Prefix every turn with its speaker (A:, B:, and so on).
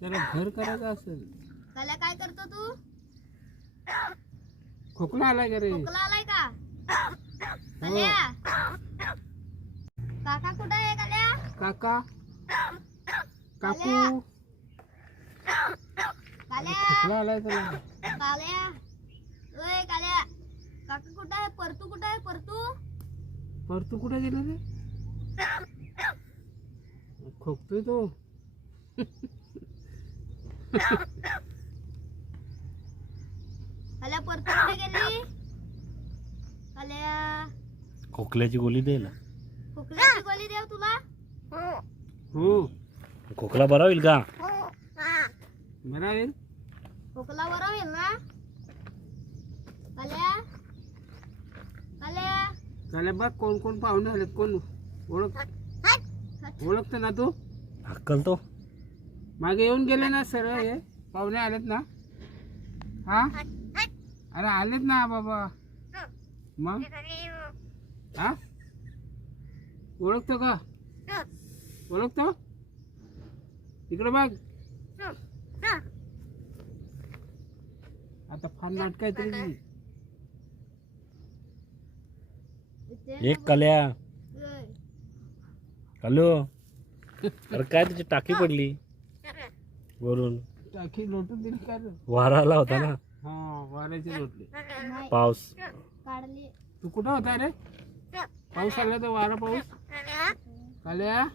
A: त्याला घर करायचं असेल.
B: कल्या काय करतो तू?
A: खोकला आलाय का रे?
B: खोकला आलाय का? कल्या? काका कुठं आहे कल्या?
A: काका? काकू?
B: काल्या?
A: खोकला आलाय त्याला.
B: काल्या? ओय काल्या काका कुठं आहे? परतू कुठं आहे? परतू?
A: परतू कुठे गेला रे? खोकतोय तो.
B: कल्या परतू गेली? कल्या
C: खोकल्याची गोळी दे ना.
B: खोकल्याची गोळी देव तुला?
A: हो.
C: खोकला बरा होईल का?
A: बरा येईल
B: खोकला बरा होईल ना? कल्या कल्या
A: त्याला बघ कोण कोण पाहुणे आलेत कोण ओळख ओळखतो ना तू?
C: अक्कल तो.
A: मागे येऊन गेले ना सरळ हे. पाहुणे आलेत ना? हा? अरे आलेत ना बाबा. मग? हा? ओळखतो का? ओळखतो? इकडे बघ. आता फार नाटक आहे तरी
C: एक कल्या. हॅलो. अरे काय तुझी टाकी पडली? वरून.
A: टाकी लोटून दिली का रे?
C: वारा आला होता ना.
A: हा वाऱ्याचे लोटले.
C: पाऊस.
B: काढली.
A: तू कुठं होता रे? पाऊस आला तर वारा पाऊस? काल्या?